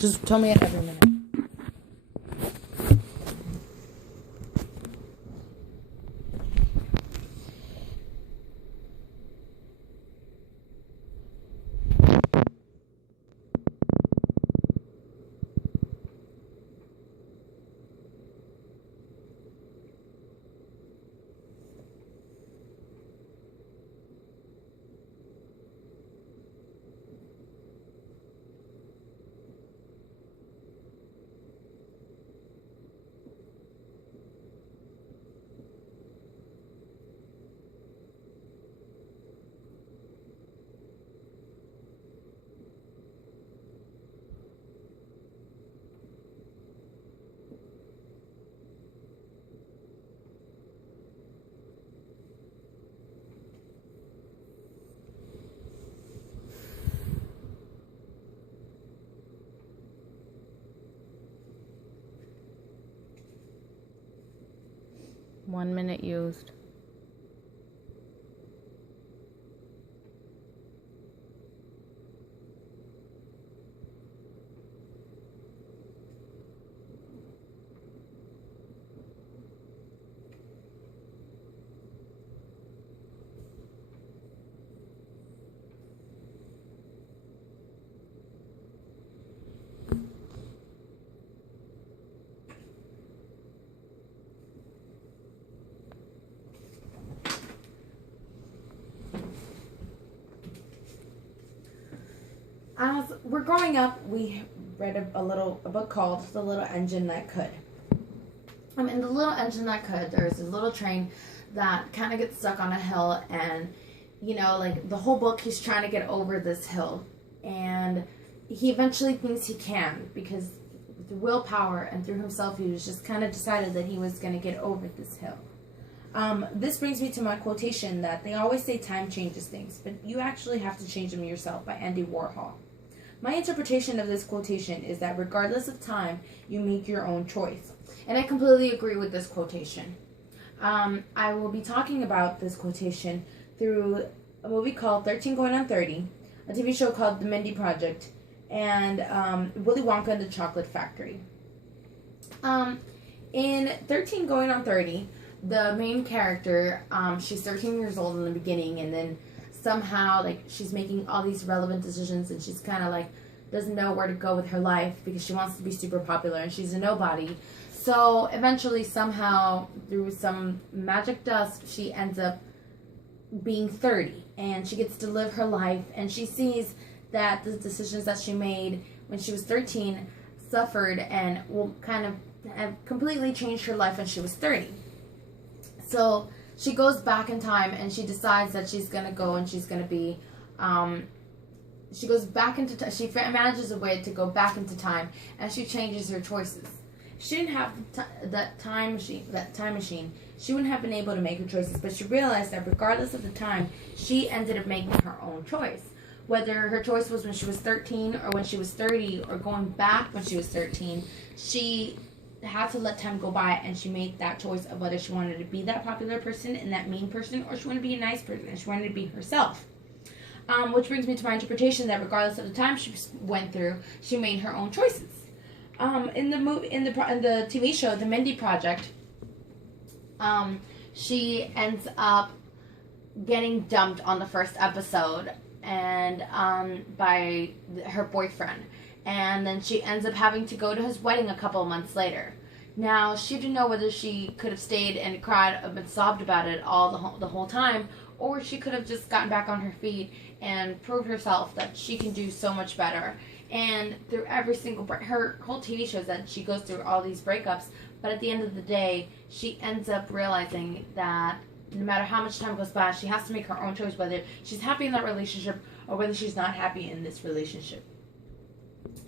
Just tell me at every minute. One minute used. As we're growing up, we read a book called The Little Engine That Could. In The Little Engine That Could, there's a little train that kind of gets stuck on a hill, and, like, the whole book, he's trying to get over this hill, and he eventually thinks he can, because through willpower and through himself, he was just kind of decided that he was going to get over this hill. This brings me to my quotation that they always say time changes things, but you actually have to change them yourself, by Andy Warhol. My interpretation of this quotation is that regardless of time, you make your own choice. And I completely agree with this quotation. I will be talking about this quotation through a movie called 13 Going on 30, a TV show called The Mindy Project, and Willy Wonka and the Chocolate Factory. In 13 Going on 30, the main character, she's 13 years old in the beginning, and then somehow, like, she's making all these relevant decisions, and she's kind of like doesn't know where to go with her life because she wants to be super popular and she's a nobody. So eventually, somehow, through some magic dust, she ends up being 30, and she gets to live her life, and she sees that the decisions that she made when she was 13 suffered and will kind of have completely changed her life when she was 30. So she goes back in time, and she decides that she's going to go and she's going to be, she goes back into time. She manages a way to go back into time, and she changes her choices. She didn't have that time machine. She wouldn't have been able to make her choices, but she realized that regardless of the time, she ended up making her own choice. Whether her choice was when she was 13 or when she was 30 or going back when she was 13, she had to let time go by, and she made that choice of whether she wanted to be that popular person and that mean person, or she wanted to be a nice person and she wanted to be herself. Which brings me to my interpretation that regardless of the time she went through, she made her own choices. In the TV show, The Mindy Project, she ends up getting dumped on the first episode and by her boyfriend. And then she ends up having to go to his wedding a couple of months later. Now, she didn't know whether she could have stayed and cried and sobbed about it all the whole time, or she could have just gotten back on her feet and proved herself that she can do so much better. And through every single her whole TV show is that she goes through all these breakups, but at the end of the day, she ends up realizing that no matter how much time goes by, she has to make her own choice whether she's happy in that relationship or whether she's not happy in this relationship.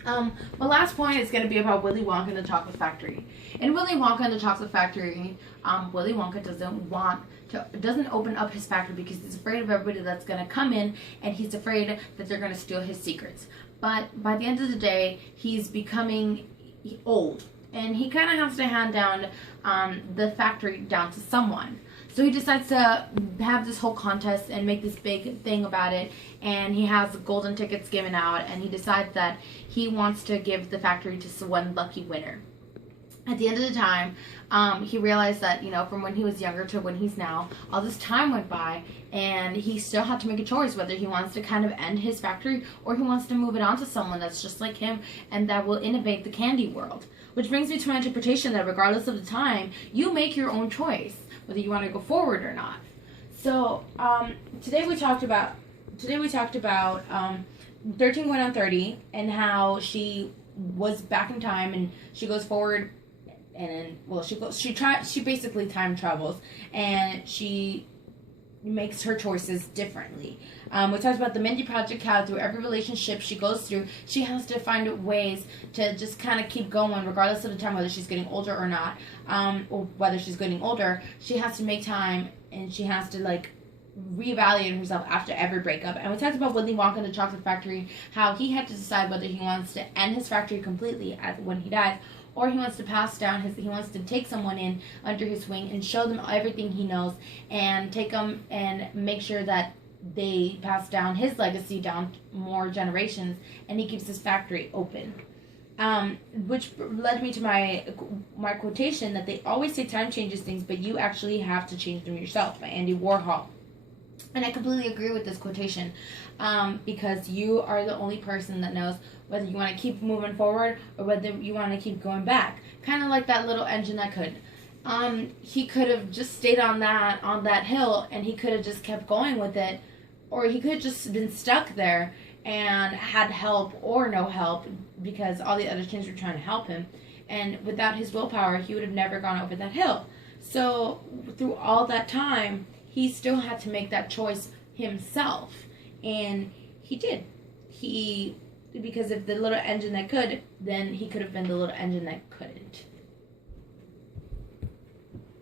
My last point is going to be about Willy Wonka and the Chocolate Factory. In Willy Wonka and the Chocolate Factory, Willy Wonka doesn't open up his factory because he's afraid of everybody that's going to come in, and he's afraid that they're going to steal his secrets. But by the end of the day, he's becoming old, and he kind of has to hand down the factory down to someone. So he decides to have this whole contest and make this big thing about it, and he has golden tickets given out, and he decides that he wants to give the factory to one lucky winner. At the end of the time, he realized that, from when he was younger to when he's now, all this time went by, and he still had to make a choice whether he wants to kind of end his factory or he wants to move it on to someone that's just like him and that will innovate the candy world. Which brings me to my interpretation that regardless of the time, you make your own choice whether you want to go forward or not. So today we talked about 13 going on 30 and how she was back in time and she goes forward. And she basically time travels and she makes her choices differently. We talked about the Mindy Project, how through every relationship she goes through, she has to find ways to just kind of keep going regardless of the time, whether she's getting older or not, or whether she's getting older. She has to make time and she has to reevaluate herself after every breakup. And we talked about Willy Wonka and the Chocolate Factory, how he had to decide whether he wants to end his factory completely when he dies, or he wants to pass down he wants to take someone in under his wing and show them everything he knows and take them and make sure that they pass down his legacy down more generations and he keeps his factory open. Which led me to my quotation that they always say time changes things, but you actually have to change them yourself, by Andy Warhol. And I completely agree with this quotation, because you are the only person that knows whether you want to keep moving forward or whether you want to keep going back. Kind of like that little engine that could. He could have just stayed on that hill and he could have just kept going with it, or he could have just been stuck there and had help or no help because all the other teams were trying to help him. And without his willpower, he would have never gone over that hill. So through all that time, he still had to make that choice himself. And he did. Because if the little engine that could, then he could have been the little engine that couldn't.